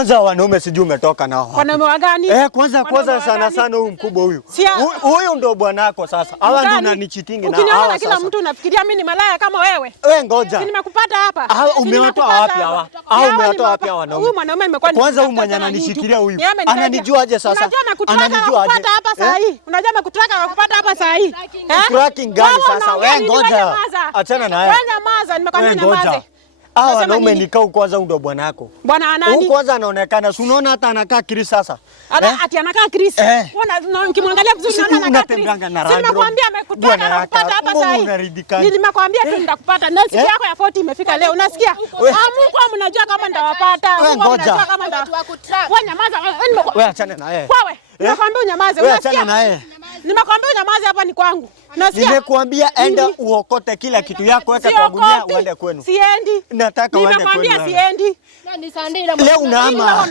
Kwanza wanaume sijui umetoka nao. Wanaume wa gani? Kwanza sana huyu mkubwa huyu. Huyu ndo bwanako sasa. Hawa ndo unanichitingi na hawa sasa. Kila mtu unafikiria mimi ni malaya kama wewe. Wewe ngoja. Nimekupata hapa. Umewatoa wapi hawa? Umewatoa wapi hawa wanaume? Huyu mwanaume amekuwa kwanza huyu mwenye ananishikilia huyu. Anaниjuaje sasa? Ananijuaje hapa saa hii? Unajua amekutaka kupata hapa saa hii. Tracking gani sasa? Wewe ngoja. Achana na yeye. Wewe nyamaza, nimekwambia nyamaze. Wanaume nikao kwanza huyu ndo bwanako. Bwana nani? Huyu kwanza anaonekana, si unaona hata anakaa Chris sasa. Ati anakaa Chris. Mbona ukimwangalia vizuri unaona anakaa Chris. Nimekwambia amekutaka kupata hapa saa hii. Nimekwambia tu nitakupata. Na siku yako ya 40 imefika leo. Unasikia? Mungu mnajua kama nitawapata. Mungu mnajua kama nitawapata. Wewe nyamaza. Wewe achana na yeye. Wewe. Nimekwambia unyamaze. Unasikia? Wewe achana na yeye. Nimekwambia unyamaze, hapa ni kwangu. Unasikia? Nimekuambia enda uokote kila kitu yako, weka kwa gunia uende kwenu. Siendi. Nataka uende kwenu. Nimekwambia siendi. Ni Sunday na leo unaama.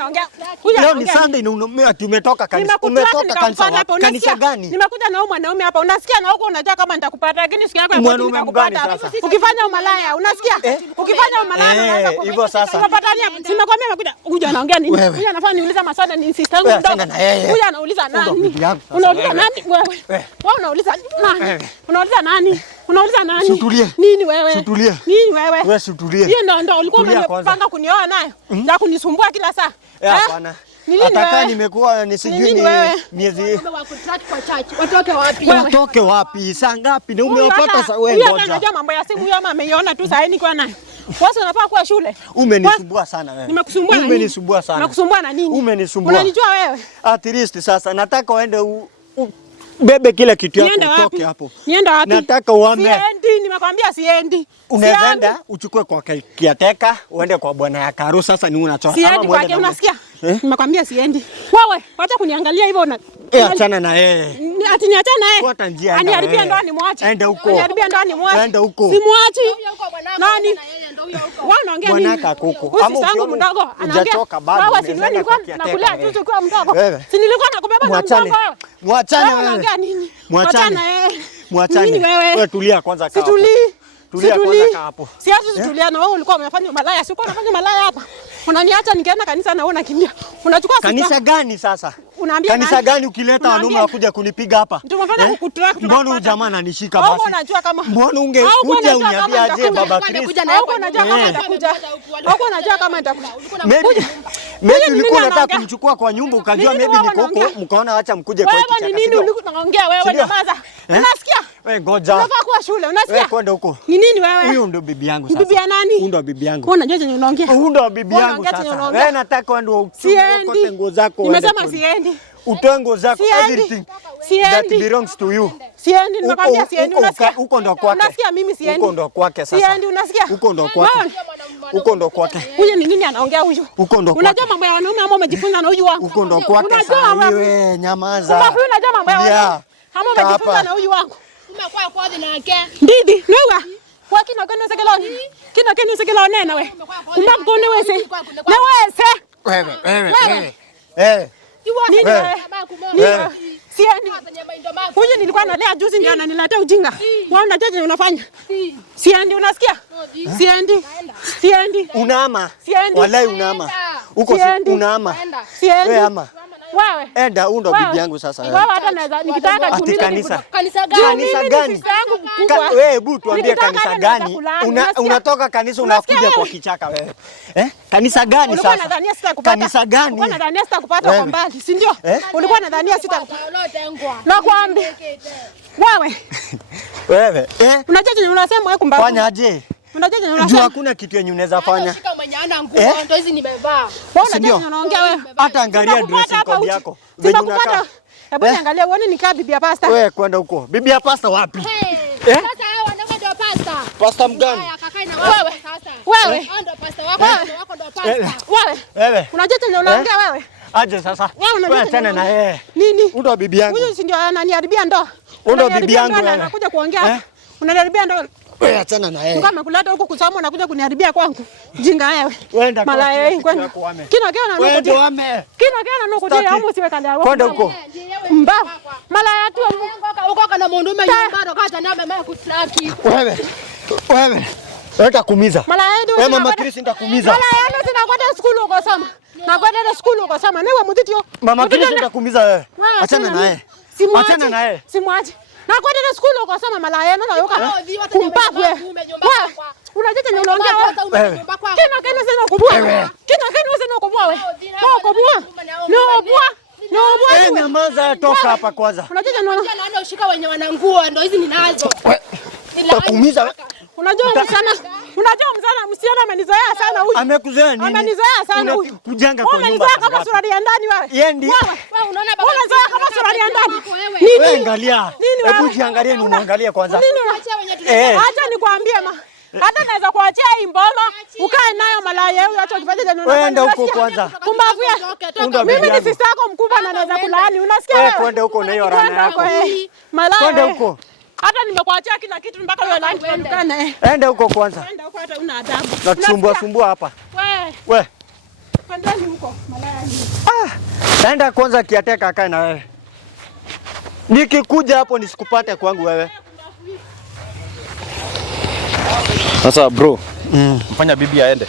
Leo ni Sunday na tumetoka kanisa. Umetoka kanisa. Kanisa gani? Nimekuja na huyu mwanaume hapa. Unasikia na huko unataka kama nitakupata, lakini siku yako ya mwanaume nitakupata. Ukifanya umalaya, unasikia? Ukifanya umalaya unaanza kupata. Hivyo sasa. Unapatania. Nimekwambia amekuja. Huyu anaongea nini? Huyu anafanya niuliza maswali ni sister yangu ndogo. Huyu anauliza nani? Unauliza nani wewe? Wewe unauliza nani? Unauliza nani? Unauliza nani? Sutulie. Nini wewe? Sutulie. Nini wewe? Wewe sutulie. Hiyo ndio ulikuwa umepanga kunioa nayo. Na kunisumbua kila saa. Hapana. Ataka nimekuwa nisijui ni miezi watoke wapi? Watoke wapi? Saa ngapi? Na umewapata sasa wewe ngoja. Huyu anajua mambo ya simu, huyu ama ameiona tu saa hii niko naye. Wewe unafaa kuwa shule. Umenisumbua sana wewe. Nimekusumbua na nini? Umenisumbua sana. Nimekusumbua na nini? Umenisumbua. Unanijua wewe? At least sasa nataka uende bebe kila kitu yako utoke hapo. Nienda wapi? Nataka uame. Siendi, nimekwambia siendi. Unaenda uchukue kwa kiateka, uende kwa bwana ya Karo sasa ni unatoa. Siendi kwake, unasikia? Nimekwambia siendi. Wewe, acha kuniangalia hivyo una. Achana na yeye. Ati niachana na yeye. Fuata njia. Aniharibia ndoa ni mwache. Enda huko. Aniharibia ndoa ni mwache. Enda huko. Simwachi. Nani? Wewe unaongea nini? Bwanaka kuku. Ama ukiwa mdogo anaongea. Wewe si nini nilikuwa nakulea tu ukiwa mdogo. Si nilikuwa nakubeba na mdogo wewe. Mwachane wewe. Unaongea nini? Mwachane. Mwachane. Nini wewe? Wewe tulia kwanza kaa. Tulia kwanza kaa hapo. Siazi tulia na wewe ulikuwa umefanya malaya. Si ulikuwa unafanya malaya hapa. Unaniacha nikienda kanisa na wewe unakimbia. Unachukua kanisa gani sasa? Unaambia kanisa gani ukileta wanaume wakuja kunipiga hapa? Tumefanya kukutrack. Mbona huyu jamaa ananishika basi? Unajua kama mbona ungekuja uniambia aje baba Chris? Huko unajua kama nitakuja. Huko unajua kama nitakuja. Maybe ulikuwa unataka kumchukua kwa nyumba ukajua maybe niko huko mkaona acha mkuje kwa kichaka. Wewe ni nini ulikuwa unaongea wewe nyamaza? Unasikia? Wewe ngoja. Unafaa kuwa shule, unasikia? Wewe kwenda huko. Ni nini wewe? Huyu ndo bibi yangu sasa. Bibi ya nani? Huyu ndo bibi yangu. Wewe unajua chenye unaongea? Huyu ndo bibi yangu sasa. Wewe nataka wewe ndo ukote nguo zako. Nimesema siendi. Utoe nguo zako everything that belongs to you. Siendi, nimekwambia siendi, unasikia? Huko ndo kwake. Unasikia mimi siendi. Huko ndo kwake sasa. Siendi, unasikia? Huko ndo kwake. Huko ndo kwake. Huyu ni nini anaongea huyu? Huko ndo kwake. Unajua mambo ya wanaume ama umejifunza na huyu wangu? Huko ndo kwake sasa. Wewe nyamaza. Unajua mambo ya wanaume ama umejifunza na huyu wangu? Umekuwa kwa dhina yake. Ndidi, niwa. Kwa kino sekeloni. Kino sekeloni na wewe. Umbakone wese. Na wese. Wewe. Nini wewe? Siendi. Huyu nilikuwa nalea juzi ndio ananiletea ujinga. Wewe unajua nini unafanya? Siendi, unasikia? Siendi. Unaama. Siendi. Wallahi unaama. Uko unaama. Siendi. Wewe ama. Wewe. Enda huyu ndo bibi yangu sasa. Wewe hata naweza nikitaka kuuliza kanisa gani? Kanisa gani? Wewe hebu tuambie kanisa gani? Unatoka kanisa unakuja kwa kichaka wewe. Kanisa gani sasa? Ulikuwa unadhania sitakupata. Kanisa gani? Ulikuwa unadhania sitakupata kwa mbali, si ndio? Ulikuwa unadhania sitakupata. Nakwambia. Wewe. Unajua nini unasema wewe kumbavu? Fanya aje? Unajua nini unasema? Jua hakuna kitu yenye unaweza fanya. Shika mwenye ana nguo ndio hizi nimevaa. Wewe unajua nini unaongea wewe? Hata angalia dressing code yako. Venye unakaa. Hebu niangalia uone nikaa bibi ya pasta. Wewe kwenda huko. Bibi ya pasta wapi? Sasa hao wanaume ndio pasta. Pasta mgani? Wewe. Wewe. Ndio pasta wako ndio pasta. Wewe. Unajua nini unaongea wewe? Aje sasa. Wewe tena na yeye. Nini? Ndo bibi yangu. Huyu si ndio ananiharibia ndoa. Ndo bibi yangu wewe. Anakuja kuongea. Unaniharibia ndoa. Wewe achana na yeye. Kama kuleta huko kusoma unakuja kuniharibia kwangu. Jinga wewe. Wewe malaya wewe kwenda. Kina na nuko. Wewe ndio ame. Kina na nuko dia hamu siwe kanda. Kwenda huko. Mba. Malaya tu uko kana mwanaume nyumbani kaza na mama kutraki. Wewe. Nitakuumiza. Malaya ndio. Wewe mama Chris nitakuumiza. Malaya ndio sinakwenda shule uko soma. Na kwenda na school ukasema niwe mtitio. Mama Chris nitakuumiza wewe. Achana naye. Achana naye. Simwache. Na kwenda na school ukasema malaya na yoka. Kumpakwe. Unajita ni unaongea wewe. Kina sema kubwa. Kina sema kubwa wewe. No bwa. Nyamaza toka hapa kwanza. Unajita naona ushika wenye wanangua ndio hizi ninazo. Nitakuumiza wewe. Unajua msichana amenizoea sana huyu. Amekuzoea nini? Amenizoea sana huyu. Kujanga kwa nyumba. Amenizoea kama surari ya ndani wewe. Yeye ndiye. Wewe unaona baba. Unazoea kama surari ya ndani. Wewe angalia. Hebu jiangalie ni unaangalia kwanza. Acha nikwambie hata naweza kuachia hii mboma ukae nayo malaya huyu acha ukifanya tena unaona. Wewe ndio huko kwanza. Kumbavu. Mimi ni sister yako mkubwa na naweza kulaani. Unasikia wewe? Kwenda huko na hiyo rana yako. Malaya. Kwenda huko. Hata nimekuachia kila kitu mpaka wewe nani tukane. Enda huko kwanza. Enda huko hata una adabu. Na sumbua hapa. Wewe. Kwendani huko malaya ni. Naenda kwanza kiateka akae na wewe. Nikikuja hapo nisikupate kwangu wewe. Sasa bro, mfanya bibi aende.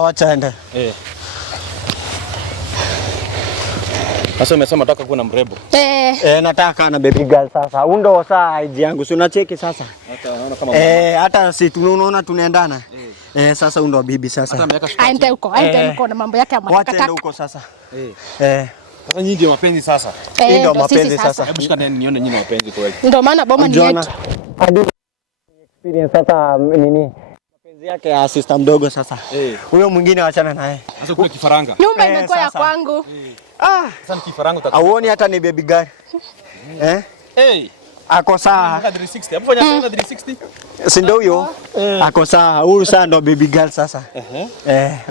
Wacha aende. Sasa umesema nataka kuwa na mrembo. Nataka na baby girl sasa. Undo saa ID yangu. Si unacheki sasa? Hata naona kama hata si tunaona tunaendana. Sasa undo bibi sasa. Aende huko na mambo yake amataka. Wacha huko sasa. Sasa nyinyi ndio mapenzi sasa. Ndio mapenzi sasa. Hebu shika nione nyinyi mapenzi kweli. Ndio maana boma ni yetu. Experience sasa nini? Mapenzi yake ya sister mdogo sasa. Huyo mwingine achana naye. Sasa kuna kifaranga. Nyumba imekuwa ya kwangu. Sasa ni kifaranga utatoka. Auoni hata ni baby girl. Ako saa. 360. Hapo fanya 360. Si ndio huyo? Ako saa. Huyu saa ndo baby girl sasa.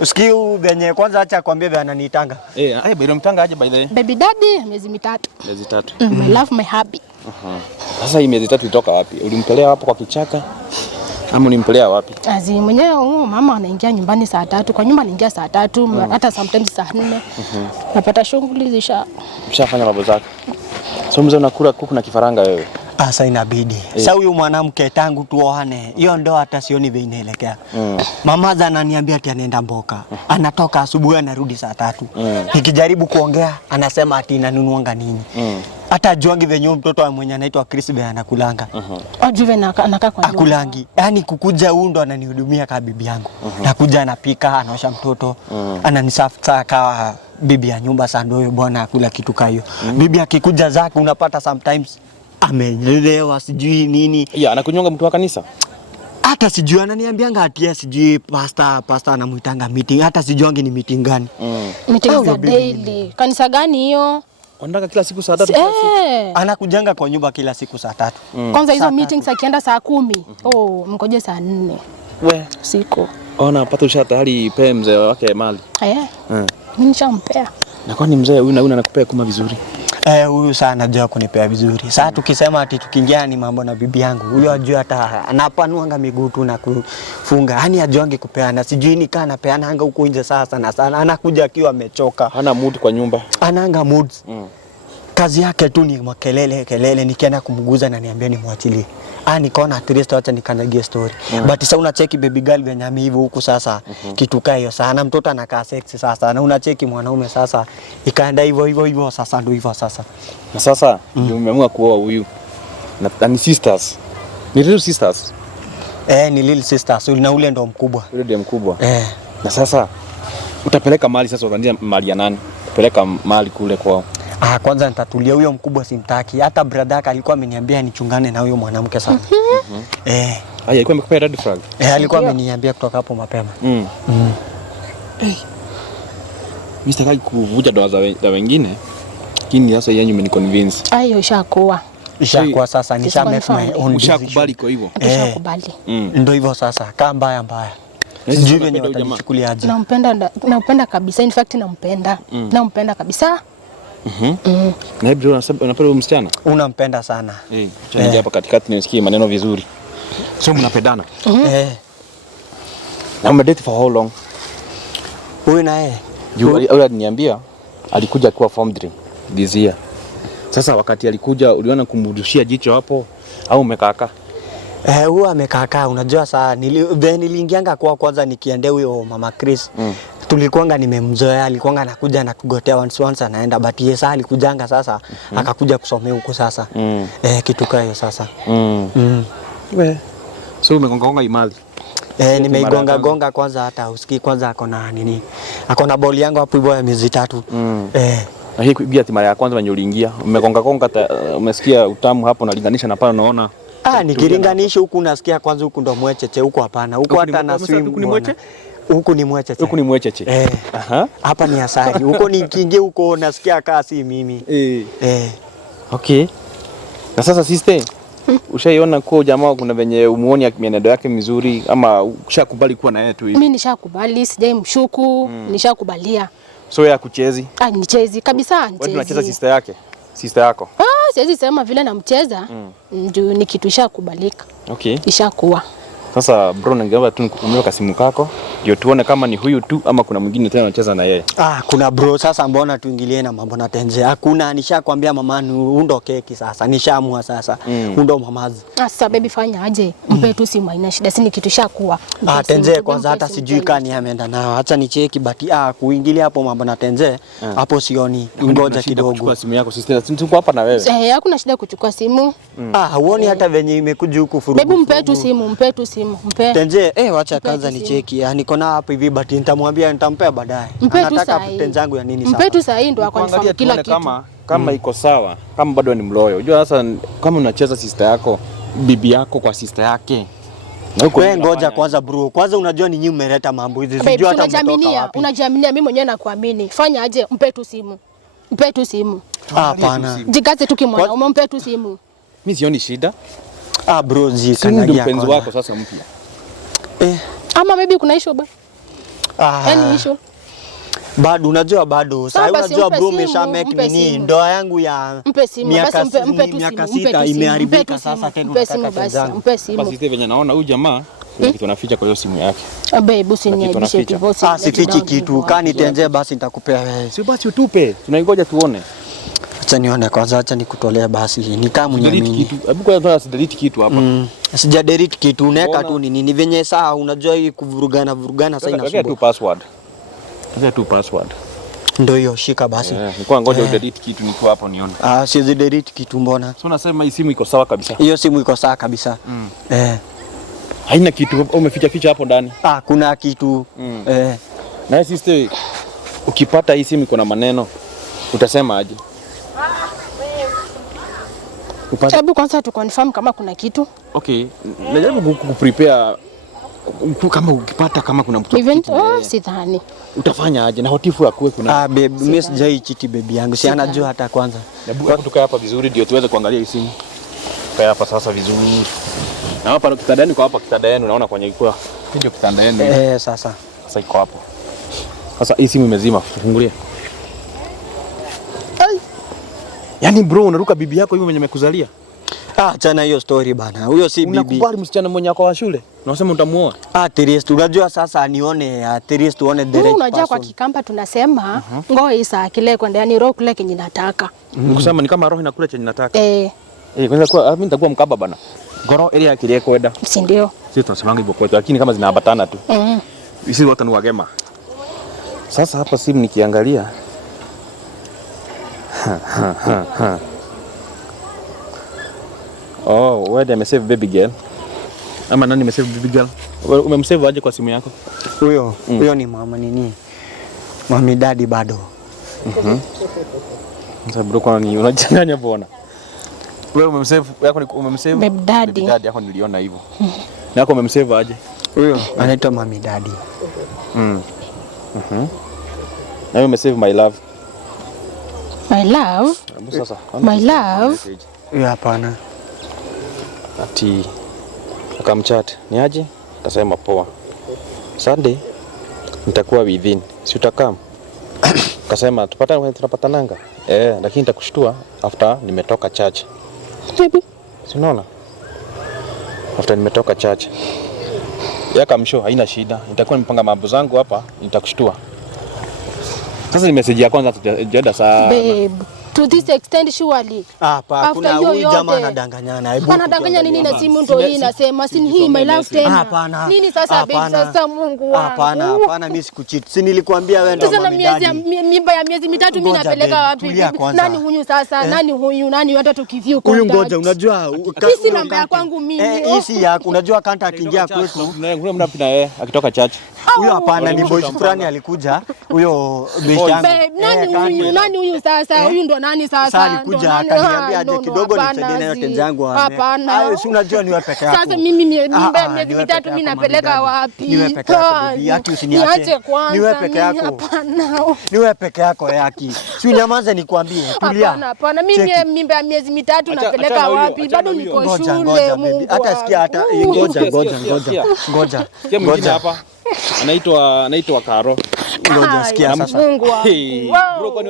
Usikii benye kwanza acha kwambie bana ananitanga. Bado mtanga aje by the way. Baby daddy miezi 3. Miezi 3. My love my hubby. Sasa hii miezi 3 ilitoka wapi? Ulimpelea hapo kwa kichaka? Ama unimpelea wapi? Azi mwenyewe mama anaingia nyumbani saa 3, kwa nyumba anaingia saa 3, hata sometimes saa 4. Napata shughuli Ushafanya mambo zake. So mzee unakula kuku na kifaranga wewe. Sasa inabidi. Sasa huyu mwanamke tangu tuoane, hiyo ndo hata sioni vile inaelekea. Mama za ananiambia ati anaenda mboka. Anatoka asubuhi anarudi saa 3. Nikijaribu kuongea anasema ati inanunuanga nini. Hata juangi venye mtoto mwenye anaitwa Chris Be anakulanga. Juve anakaa kwa nyumba. Akulangi. Yaani kukuja huyu ndo ananihudumia kama bibi yangu. Nakuja anapika, anaosha mtoto, ananisafuta kama bibi ya nyumba sasa ndio bwana akula kitu kayo. Bibi akikuja zake unapata sometimes amenyelewa sijui nini. Anakunyonga mtu wa kanisa. Hata sijui ananiambianga ati sijui pastor anamuitanga meeting, hata sijuangi ni meeting gani. Meeting za daily. Kanisa gani hiyo? Ondaka kila siku saa 3. Anakujanga kwa nyumba kila siku saa 3. Kwanza hizo meetings akienda saa 10. Mkoje saa 4. Siku. Ona pata ushata hali pe mzee wake mali. Mimi nishampea. Na kwani mzee huyu na huyu anakupea kuma vizuri? Huyu sana anajua kunipea vizuri. Sasa tukisema ati tukiingia ni mambo na bibi yangu, huyo ajua hata anapanuanga miguu tu na kufunga. Yaani ajuangi kupeana. Sijui ni kana peana anga huko nje sasa na sana. Anakuja akiwa amechoka. Hana mood kwa nyumba. Anaanga mood. Kazi yake tu ni kelele nikienda kumguza na niambia nimwachilie. Nikaona at least acha nikanyagie story. But sasa unacheki baby girl benyami hivyo huku sasa kitu kaa hiyo sana mtoto anakaa sexy sasa na unacheki mwanaume sasa ikaenda hivyo sasa ndio hivyo sasa. Na sasa ndio umeamua kuoa huyu. Na ni sisters. Ni little sisters. Ni little sisters. Na ule ndo mkubwa. Ule ndiye mkubwa. Na sasa utapeleka mali sasa unaanzia mali ya nani? Peleka mali kule kwao. Kwanza nitatulia huyo mkubwa simtaki. Hata brother yake alikuwa ameniambia nichungane na huyo mwanamke sana. Alikuwa amekupea red flag. Alikuwa ameniambia kutoka hapo mapema. Mr. Kai kuvuja doa za wengine. Lakini sasa yeye ameniconvince. Hiyo ishakuwa. Ishakuwa sasa nisha make my own decision. Ushakubali kwa hivyo. Ushakubali. Ndio hivyo sasa. Kaa mbaya. Sijui venye watanichukulia aje. Nampenda kabisa. In fact nampenda. Nampenda kabisa. Na hebu unapenda huyo msichana? Unampenda sana. Changia hapa katikati nisikie maneno vizuri. So mnapendana? Na mmedate for how long? Huyu naye. Yule aliniambia alikuja kwa form 3 this year. Sasa wakati alikuja uliona kumrushia jicho hapo au umekaka? Huyu amekaka, unajua saa niliingianga kwa kwanza nikiendea huyo mama Chris. tulikuanga nimemzoea, alikuanga anakuja na kugotea once anaenda, but yeye sasa alikujanga sasa akakuja kusomea huko sasa. Kitu kama hiyo sasa. So umegonga imali. Nimeigonga gonga kwanza, hata usikii kwanza akona nini. Akona boli yangu hapo hivyo ya miezi 3. Na hii kuingia mara ya kwanza wenye uliingia, umegonga gonga, umesikia utamu hapo, nalinganisha na pale unaona. Nikilinganisha huku nasikia kwanza huku ndo mwecheche, huku hapana. Huku hata na swim. Huku ni mwecheche. Huku ni mwecheche. Hapa ni asali. Huko nikiingia huko nasikia kaa si mimi. Okay. Na sasa sister, ushaiona kwa jamaa kuna venye umuoni mienendo yake mizuri ama ushakubali kuwa na yeye tu hivi? Mimi nishakubali, sijai mshuku, nishakubalia. So yeye akuchezi? Nichezi kabisa, nichezi. Wewe unacheza sister yake? Sister yako? Siwezi sema vile namcheza, ndio ni kitu ishakubalika. Okay. Ishakuwa. Sasa bro, ningeomba tu nikukumbuke kasimu kako ndio tuone kama ni huyu tu ama kuna mwingine tena anacheza na yeye. Kuna bro, sasa mbona tuingilie na mambo na tenze? Hakuna, nishakwambia mamani undo keki sasa. Nishaamua sasa. Undo mamazi. Sasa baby fanya aje? Mpe tu simu, haina shida, si ni kitu ishakuwa. Tenze kwanza hata sijui kani ameenda nao. Acha nicheki bati kuingilia hapo mambo na tenze hapo sioni. Ngoja kidogo. Chukua simu yako sister. Tuko hapa na wewe. Hakuna shida kuchukua simu. Huoni hata venye imekuja huku furugu. Baby mpe tu simu, mpe tu simu. Mpe. Tenze, wacha kwanza nicheki. Niko na hapa hivi but nitamwambia nitampea baadaye. Anataka tenze yangu ya nini sasa? Mpe tu sahi ndo akonfirm kila kitu. Kama iko sawa, kama bado ni mloyo. Unajua sasa kama unacheza sister yako, bibi yako kwa sister yake. Wewe ngoja kwanza bro. Kwanza unajua ni nyinyi mmeleta mambo hizi. Sijui hata mtoka wapi. Unajiaminia, mimi mwenyewe nakuamini. Fanya aje? Mpe tu simu. Mpe tu simu. Hapana. Jikaze tu kimwana, mpe tu simu. Mimi sioni shida. Bro, ndio mpenzi wako sasa mpya. Ama maybe kuna issue ba? Yaani issue. Bado unajua bado. Sasa unajua bro, umesha make nini? Ndoa yangu ya miaka 6 imeharibika sasa tena unataka kuzana. Mpe simu. Basi hivi venye naona huyu jamaa kuna kitu anaficha kwa hiyo simu yake. Babe, usiniaibishe hivyo. Sifichi kitu. Kani tenze basi nitakupea wewe. Si basi utupe. Tunaingoja tuone. Acha nione kwanza, acha nikutolee basi. Ni kama mnyamini. Hebu kwanza delete kitu hapa. Sija delete kitu, unaweka tu nini venye saa unajua hii kuvurugana sasa inasumbua. Weka tu password. Weka tu password. Ndio hiyo, shika basi. Nilikuwa ngoja udelete kitu niko hapo nione. Siwezi delete kitu mbona? So unasema hii simu iko sawa kabisa. Hiyo simu iko sawa kabisa. Haina kitu umeficha hapo ndani. Kuna kitu. Na sister, ukipata hii simu iko na maneno utasema aje? Hebu kwanza tu confirm kama kuna kitu. Okay, najaribu kuprepare kama ukipata kama kuna mtu. Event sidhani. Utafanya aje na hotifu akuwe kuna. Babe, mimi sijai chiti baby yangu. Si anajua hata kwanza. Hebu tukae hapa vizuri ndio tuweze kuangalia hii simu. Tukae hapa sasa vizuri. Na hapa kitandani kwa hapa kitanda yenu naona kwenye ilikuwa. Ndio kitanda yenu. Sasa iko hapo. Sasa hii simu imezima, fungulia. Yaani bro, unaruka bibi yako hiyo mwenye amekuzalia? Achana hiyo story bana. Huyo si bibi. Unakubali msichana mwenye ako wa shule? Unasema utamuoa? Terest, unajua sasa nione terest tuone the right. Unajua kwa Kikamba tunasema ngoo isa kile kwenda yani roho kule kenye nataka. Nikusema ni kama roho inakula chenye nataka. Kwanza kwa mimi nitakuwa mkaba bana. Ngoro ile akili kwenda. Si ndio? Sisi tunasemanga hivyo kwetu lakini kama zinaambatana tu. Sisi wote ni wagema. Sasa hapa simu nikiangalia wewe amesave baby girl. Ama nani amesave baby girl? Umemsave aje kwa simu yako? Huyo ni mama nini? Mami daddy bado. Sasa bro kwa nini unachanganya bwana? Wewe umemsave yako ni umemsave baby daddy. Baby daddy yako niliona hivyo. Na yako umemsave aje? Huyo anaitwa mami daddy. Na wewe umesave my love. My love? Sasa. My love? Hapana. Ati akamchat ni aje? Akasema poa. Sunday nitakuwa within. Si utakam? Akasema tupatane tunapatananga. Lakini nitakushtua after nimetoka church. Baby. Si unaona? After nimetoka church. Yakamshow haina shida. Nitakuwa nimepanga mambo zangu hapa, nitakushtua. Sasa ni message ya kwanza tujaenda saa. Babe, To this extent surely. Hapa kuna huyu jamaa anadanganyana. Anadanganya nini na simu ndio hii inasema si hii my love tena. Hapana. Nini sasa babe sasa Mungu wangu. Hapana mimi sikucheat. Si nilikwambia wewe ndio mama. Mimba ya miezi mitatu mimi napeleka wapi? Nani huyu sasa? Nani huyu? Nani hata tukiview kwa huyu ngoja unajua hii namba ya kwangu mimi. Hii si yako unajua kanta akiingia kwetu. Mnapita yeye akitoka church. Huyo hapana ni boy fulani alikuja. Huyo nani huyu sasa? Huyu ndo nani sasa? Sasa alikuja akaniambia aje kidogo nisaidie na yote zangu. Hapana. Si unajua ni wewe peke yako. Sasa mimi mimba ya miezi mitatu mimi napeleka wapi? Ni wewe peke yako bibi, haki usiniache. Ni wewe peke yako. Hapana. Ni wewe peke yako yaki. Si unyamaze nikwambie, tulia. Hapana, mimi mimba ya miezi mitatu napeleka wapi? Bado niko shule Mungu. Hata sikia hata ngoja. Hapa. Anaitwa Karo. Ngoja sikia sasa. Mungu wangu. Bro, kwani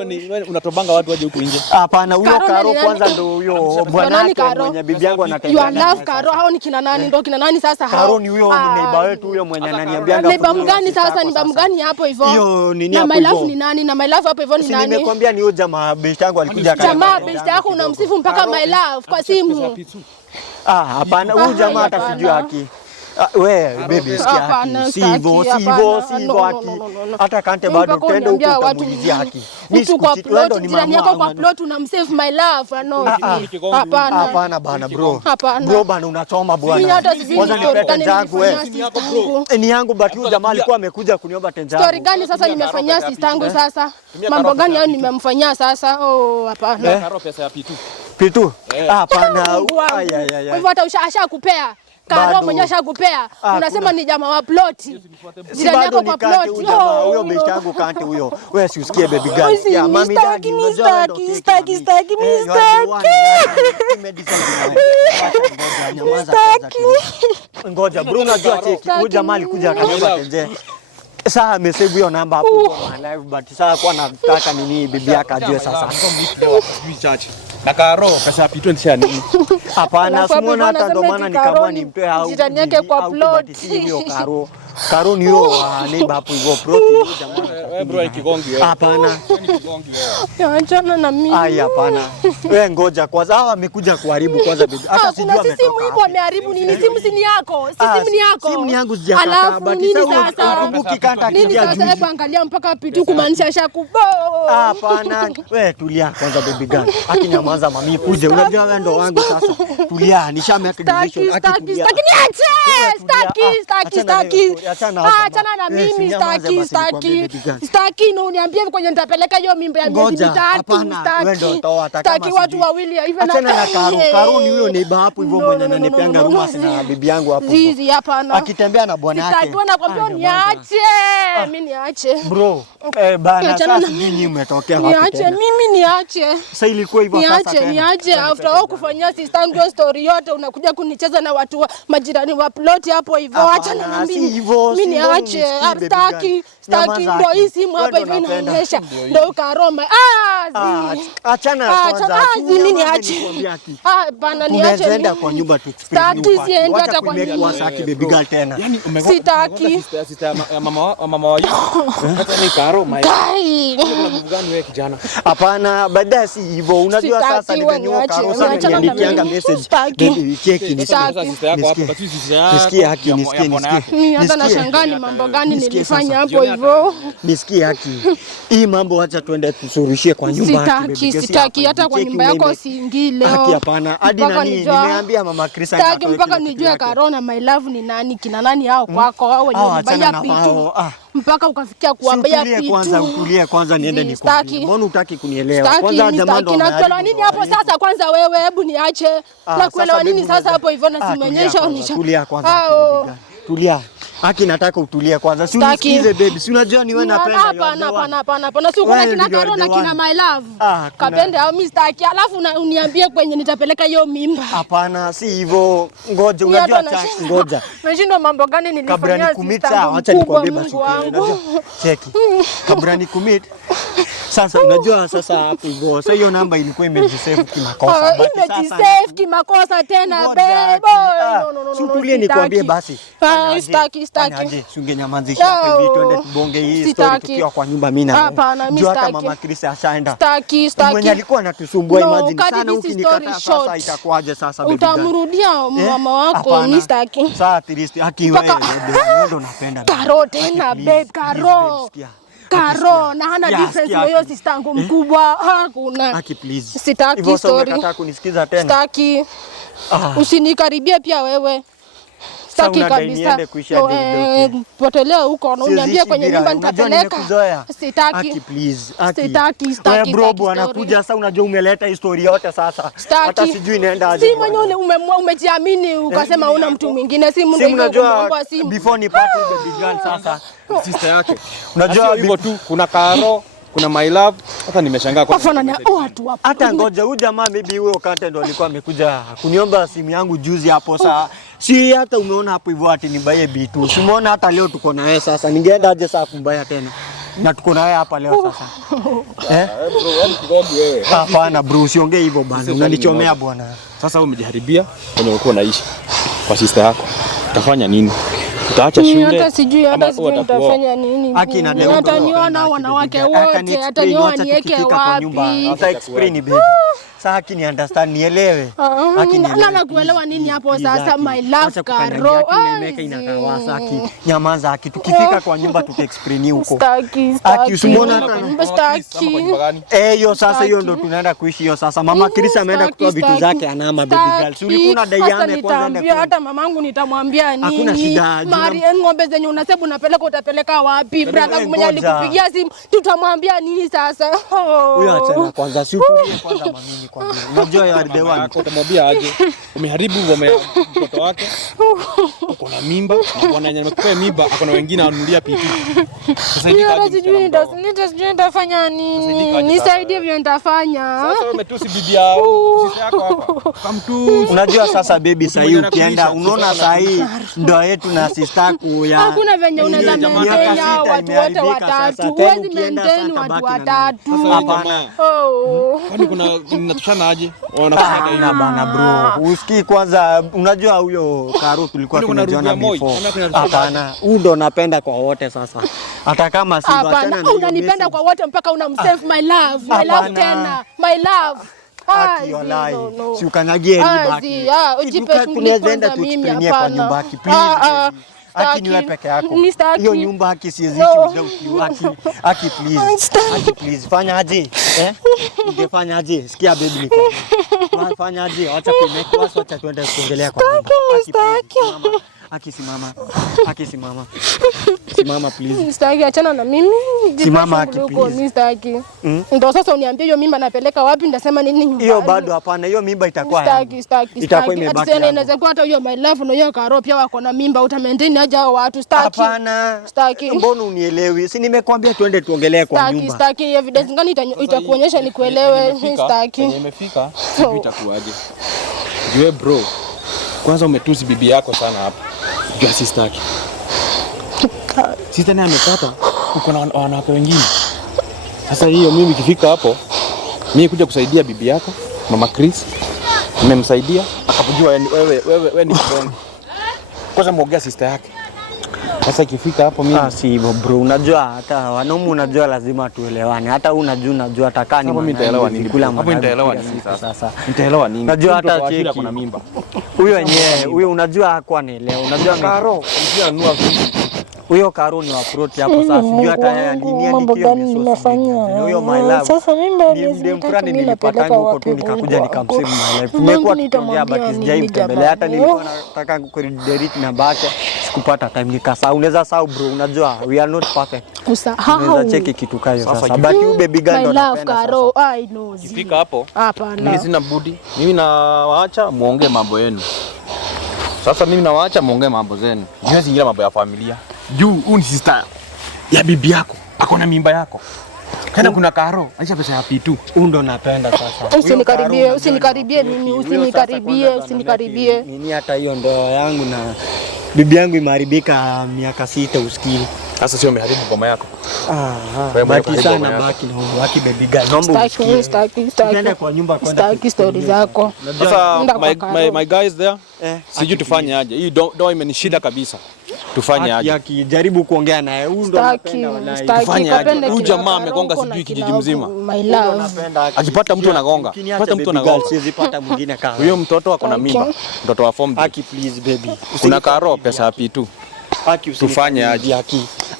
unatobanga watu waje huku nje? Hapana, huyo Karo kwanza ndio huyo bwana wake mwenye bibi yangu anatembea. You love Karo, hao ni kina nani? Ndio kina nani sasa hao? Karo ni huyo neighbor wetu huyo mwenye ananiambianga. Neighbor mgani sasa? Ni baba mgani hapo hivyo? Hiyo nini hapo hivyo? Na my love ni nani? Na my love hapo hivyo ni nani? Nimekwambia ni huyo jamaa best yangu alikuja akaniambia. Jamaa best yako unamsifu mpaka my love kwa simu. Hapana, huyu jamaa hata sijui haki. We baby sikia haki. Sivyo haki. Hata kante bado tendo huko utamulizia haki. Mimi sikuchitwendo ni mama yako kwa plot unamsave my love no. Hapana bana bro. Bro bana unachoma bwana. Kwanza nipe tenja yangu wewe. Ni yangu but huyu jamaa alikuwa amekuja kuniomba tenja yangu. Story gani sasa nimefanyia sister yangu sasa? Mambo gani hayo nimemfanyia sasa? Oh hapana. Karo pesa ya Pitu? Hapana. Kwa hivyo hata ashakupea. Karo mwenyewe ashakupea. Unasema ni jamaa wa plot. Jirani yako kwa plot. Huyo best yangu kante huyo. Wewe si usikie baby girl. Ya mami dadi. Staki. Ngoja bro unajua cheki. Huyu jamaa alikuja akaniomba tenje. Sasa amesave hiyo namba hapo kwa live but sasa kwa nataka nini bibi yake ajue sasa. Na Karo pesa ya Pitu nisha nini? Hapana, simuona hata ndo maana nikaamua nimpe hao. Jirani yake kwa plot. Hiyo Karo ni huyo neighbor hapo hivyo plot hiyo jamaa. Wewe bro ikigongi wewe. Hapana. Achana na mimi. Ai hapana. Wewe ngoja kwanza hawa amekuja kuharibu kwanza bibi. Hata sijui ametoka. Simu hivyo ameharibu nini? Simu si ni yako. Simu ni yako. Simu yangu sijakata but sasa ukumbuki kanta nini sasa hebu angalia mpaka Pitu kumaanisha shakubo. Hapana. Wewe tulia kwanza baby girl. Akinyamaza mami kuje. Unajua wewe ndo wangu sasa. Tulia nishameka decision akitulia. Staki. Achana na mimi staki no uniambie kwenye nitapeleka hiyo mimba ya miezi mitatu staki watu wawili hivi na achana na Karo ni huyo neighbor hapo hivyo mwenye ananipeanga rumors na bibi yangu hapo zizi hapana akitembea na bwana yake sitaki nakwambia niache mimi niache bro bana sasa nyinyi umetokea wapi niache mimi niache sasa ilikuwa hivyo sasa niache after all kufanyia sister yangu story yote unakuja kunicheza na watu majirani wa plot hapo hivyo achana na mimi mimi niache staki ndio hii simu hapa hivi inaonyesha ndio Karoma achana kwanza mimi niache bana niache tunaenda kwa nyumba tu staki siende hata kwa nyumba saki baby girl tena yani sitaki sister mama wa hata ni Karoma kuna nguvu gani wewe kijana hapana baadaye si hivyo unajua sasa nimenyoa Karoma nikianga message baby cheki nisikie haki nisikie hata nashangaa ni mambo gani nilifanya hapo hivyo nisikie haki hii mambo acha tuende tusurushie kwa nyumba sitaki hata kwa nyumba yako siingi leo haki hapana hadi nani nimeambia mama Krista sitaki mpaka nijue Karona my love ni nani kina nani hao kwako au wenye mbaya Pitu mpaka ukafikia kuambia Pitu kwanza ukulie kwanza niende nikwambie mbona hutaki kunielewa kwanza jamaa ndo nakuelewa nini hapo sasa kwanza wewe hebu niache nakuelewa nini sasa hapo hivyo na simeonyesha tulia kwanza tulia haki nataka utulie kwanza si unisikize baby si unajua ni wewe napenda hapana si kuna kina Karona kina my love kapende au mimi sitaki alafu uniambie kwenye nitapeleka hiyo mimba hapana si hivyo ngoja unajua ngoja umeshindwa mambo gani nilifanyia sister acha nikwambie basi unajua cheki kabla ni commit Sasa unajua sasa hapo hivyo. Sasa hiyo namba ilikuwa imejisave kimakosa. Imejisave kimakosa tena bebo. No. Tulie nikwambie basi. Sitaki. Ungenyamazisha hapa hivi twende tubonge hii story tukiwa kwa nyumba mimi na wewe. Hapana, mimi sitaki. Hata mama Chris ashaenda. Sitaki. Mwenye alikuwa anatusumbua imagine sana ukinikataa sasa itakuwaje sasa baby? Utamrudia mama wako, mimi sitaki. Sasa at least haki wewe ndio unapenda. Karo tena babe, Karo na hana difference na hiyo sister yangu mkubwa. Hakuna. Haki please. Sitaki story. Unataka kunisikiza tena? Sitaki. Usinikaribie pia wewe. Sitaki kabisa. Potelea huko na uniambie kwenye nyumba nitapeleka. Sitaki. Haki please. Sitaki. Wewe bro anakuja sasa unajua umeleta historia yote sasa. Hata sijui naenda aje. Si mwenyewe umejiamini ukasema una mtu mwingine. Si Mungu unajua before nipate baby girl sasa sister yake. Unajua hivyo tu kuna Karo, kuna my love. Hata nimeshangaa kwa watu hapo. Hata ngoja huyu jamaa maybe huyo content ndo alikuwa amekuja kuniomba simu yangu juzi hapo saa. Si hata umeona hapo hivyo ati nibaye B2. Si umeona hata leo tuko na yeye sasa. Ningeenda aje saa kumbaya tena. Na tuko na yeye hapa leo sasa. Bro, yani kidogo wewe. Hapana bro, usiongee hivyo bana. Unanichomea bwana. Sasa wewe umejiharibia kwenye uko unaishi kwa sister yako. Utafanya nini? Utaacha shule? Hata sijui nitafanya nini. Ataniona wanawake wote, ataniona niweke wapi? Hata explain baby. Sasa haki ni understand nielewe. Na kuelewa nini hapo sasa my love Karo. Inakawasa haki. Nyamaza haki. Tukifika kwa nyumba tuta-explain huko. Sitaki. Usimuona Sitaki. Hiyo sasa hiyo ndo tunaenda kuishi hiyo sasa. Mama Chris ameenda kutoa vitu zake anama baby girl. Si ulikuwa unadaiana kwanza ndio. Hata mamangu nitamwambia nini? Hakuna shida. Ng'ombe zenye unasema unapeleka utapeleka wapi? Brother mwenye alikupigia simu tutamwambia nini sasa? Huyo achana kwanza si kwanza mamini kwanza. Unajua ya the one utamwambia aje? Umeharibu mtoto wake. Uko na mimba na bwana yenye amekupa mimba akona wengine anunulia pipi. Sasa sijui nitafanya nini? Nisaidie vile nitafanya. Sasa umetusi bibi yao, sisi yako hapa. Kamtusi. Unajua sasa baby sasa hii ukienda unaona sasa hii ndoa yetu na sister yako ya hakuna venye unaweza maintain watu wote watatu. Huwezi maintain watu watatu. Hapana. Kwani kuna tunatoshana aje? Wanafanya bana bro. Usikii kwanza unajua huyo Karo tulikuwa tunajiona before. Hapana. Huyu ndo napenda kwa wote sasa. Hata kama si wachana na unanipenda kwa wote mpaka unamsave my love. My love tena. My love. No. Si ukanyagie baki. Ujipe shughuli kwanza mimi hapana. Haki ni wewe peke yako. Hiyo nyumba haki siwezi bila ukiwa haki please. Haki please fanya aje? Ungefanya aje? Sikia baby niko. Fanya aje? Acha kumeka acha tuende kuongelea kwa nyumba. Haki simama. Haki simama. Simama please. Sitaki achana na mimi. Simama haki please. Sitaki. Ndio sasa uniambie hiyo mimba napeleka wapi nitasema nini nyumbani? Hiyo bado hapana, hiyo mimba itakuwa yangu. Sitaki. Itakuwa imebaki. Tena inaweza kuwa hata hiyo my love na hiyo Karo pia wako na mimba utamaintain aje hao watu? Sitaki. Hapana. Sitaki. Mbona unielewi? Si nimekwambia tuende tuongelee kwa nyumba. Sitaki. Evidence gani itakuonyesha nikuelewe? Sitaki. Imefika. Sijui itakuaje. Jue bro. Kwanza umetusi bibi yako sana hapa. Jua sister yake. Sister naye amepata uko na wanawake wengine. Sasa hiyo mimi nikifika hapo mimi kuja kusaidia bibi yako Mama Chris. Nimemsaidia akapojua wewe ni kidongo. Kwanza muongea sister yake. Sasa ikifika hapo mimi si hivyo bro, unajua hata wanaume unajua lazima tuelewane. Hata unajua atakaa ni mimi nitaelewa nini kula hapo nitaelewa nini sasa. Nitaelewa nini? Unajua hata cheki kuna mimba. Huyo wenyewe, huyo unajua hakuwa anaelewa. Unajua Karo, unajua nunua vitu. Huyo Karo ni wa fruit hapo sasa. Sijui hata yeye aliniandikia message. Huyo my love. Sasa mimi ndio mfrani nilipatanga huko tu nikakuja nikamsave my life. Tumekuwa tukiongea baki sijai mtembelea. Hata nilikuwa nataka kudelete na baki sikupata time nikasahau. Unaweza sahau bro, unajua we are not perfect. Usahau. Unaweza cheki kitu kayo sasa. But you baby girl ndo napenda Karo. I know. Ikifika hapo. Hapana. Mimi sina budi. Mimi nawaacha muongee mambo yenu. Sasa mimi nawaacha muongee mambo zenu. Siwezi ingia mambo ya familia. Juu huyu ni sister ya bibi yako. Ako na mimba yako. Kana kuna Karo, acha pesa ya pitu. Huyu ndo napenda sasa. Usinikaribie mimi, usinikaribie. Nini hata hiyo ndoa yangu na bibi yangu imeharibika miaka 6 usikii. Sasa sio umeharibu ngoma yako. Baki sana baki na huyo waki baby girl. Naomba Staki. Tuende kwa nyumba kwenda. Staki story zako. Sasa my guys there. Sijui tufanye aje. Hii do imenishida kabisa. Tufanye aje? Jaribu kuongea naye. Huyu ndo anapenda wallahi. Tufanye aje? Huyu jamaa amegonga sijui kijiji mzima. My love. Akipata mtu anagonga. Pata mtu anagonga. Siwezi pata mwingine kama. Huyo mtoto ako na mimba. Mtoto wa form. Aki please baby. Kuna karo pesa hapi tu. Tufanye aje?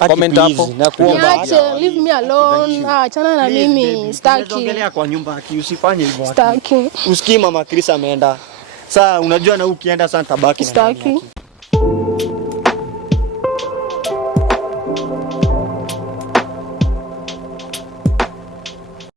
Comment hapo. Niache, leave me alone. Achana na mimi. Staki. Ongelea kwa nyumba Aki, usifanye hivyo. Staki. Usikii mama Chris ameenda. Sasa unajua na ukienda sana tabaki na Staki.